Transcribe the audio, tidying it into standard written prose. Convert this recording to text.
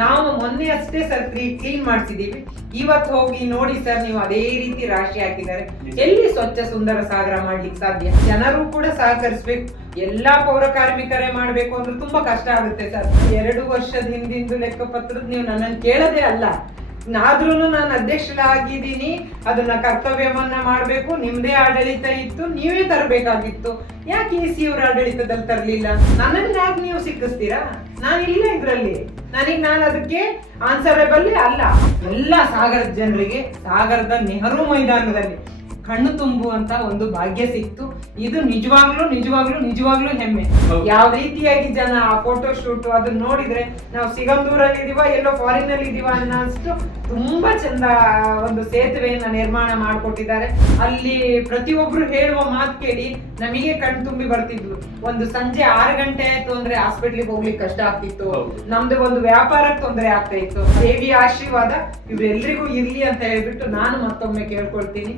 ನಾವು ಮೊನ್ನೆ ಅಷ್ಟೇ ಸರ್ ಕ್ಲೀನ್ ಮಾಡ್ತಿದ್ದೀವಿ. ಇವತ್ತು ಹೋಗಿ ನೋಡಿ ಸರ್, ನೀವು ಅದೇ ರೀತಿ ರಾಶಿ ಹಾಕಿದ್ದಾರೆ. ಎಲ್ಲಿ ಸ್ವಚ್ಛ ಸುಂದರ ಸಾಗರ ಮಾಡ್ಲಿಕ್ಕೆ ಸಾಧ್ಯ? ಜನರು ಕೂಡ ಸಹಕರಿಸ್ಬೇಕು. ಎಲ್ಲಾ ಪೌರ ಕಾರ್ಮಿಕರೇ ಮಾಡ್ಬೇಕು ಅಂದ್ರೆ ತುಂಬಾ ಕಷ್ಟ ಆಗುತ್ತೆ ಸರ್. 2 ವರ್ಷದ ಹಿಂದಿಂದು ಲೆಕ್ಕಪತ್ರದ ನೀವು ನನ್ನನ್ನು ಕೇಳದೇ ಅಲ್ಲ, ಆದ್ರೂ ನಾನು ಅಧ್ಯಕ್ಷರಾಗಿದ್ದೀನಿ. ಅದನ್ನ ಕರ್ತವ್ಯವನ್ನ ಮಾಡ್ಬೇಕು. ನಿಮ್ದೇ ಆಡಳಿತ ಇತ್ತು, ನೀವೇ ತರಬೇಕಾಗಿತ್ತು. ಯಾಕೆ AC ಅವ್ರ ಆಡಳಿತದಲ್ಲಿ ತರಲಿಲ್ಲ? ನನ್ನನ್ನು ಯಾಕೆ ನೀವು ಸಿಕ್ಕಿಸ್ತೀರಾ? ನಾನಿಲ್ಲ ಇದ್ರಲ್ಲಿ. ನಾನು ಅದಕ್ಕೆ ಆನ್ಸರಬಲ್ ಅಲ್ಲ. ಎಲ್ಲ ಸಾಗರದ ಜನರಿಗೆ ಸಾಗರದ ನೆಹರು ಮೈದಾನದಲ್ಲಿ ಕಣ್ಣು ತುಂಬುವಂತ ಒಂದು ಭಾಗ್ಯ ಸಿಕ್ತು. ಇದು ನಿಜವಾಗ್ಲೂ ಹೆಮ್ಮೆ. ಯಾವ ರೀತಿಯಾಗಿ ಜನ ಆ ಫೋಟೋ ಶೂಟ್ ಅದನ್ನ ನೋಡಿದ್ರೆ ನಾವು ಸಿಗಂದೂರಲ್ಲಿ ಇದೀವ, ಎಲ್ಲೋ ಫಾರಿನ್ ಅಲ್ಲಿ ಇದೀವ ಅನ್ನೋಷ್ಟು ತುಂಬಾ ಚಂದ ಒಂದು ಸೇತುವೆಯನ್ನ ನಿರ್ಮಾಣ ಮಾಡಿಕೊಟ್ಟಿದ್ದಾರೆ. ಅಲ್ಲಿ ಪ್ರತಿಯೊಬ್ರು ಹೇಳುವ ಮಾತು ಕೇಳಿ ನಮಗೆ ಕಣ್ ತುಂಬಿ ಬರ್ತಿದ್ವು. ಒಂದು ಸಂಜೆ 6 ಗಂಟೆ ಆಯ್ತು ಅಂದ್ರೆ ಹಾಸ್ಪಿಟ್ಲಿಗೆ ಹೋಗ್ಲಿಕ್ಕೆ ಕಷ್ಟ ಆಗ್ತಿತ್ತು. ನಮ್ದು ಒಂದು ವ್ಯಾಪಾರಕ್ಕೆ ತೊಂದರೆ ಆಗ್ತಾ ಇತ್ತು. ದೇವಿಯ ಆಶೀರ್ವಾದ ಇವ್ರೆಲ್ರಿಗೂ ಇರ್ಲಿ ಅಂತ ಹೇಳ್ಬಿಟ್ಟು ನಾನು ಮತ್ತೊಮ್ಮೆ ಕೇಳ್ಕೊಳ್ತೀನಿ.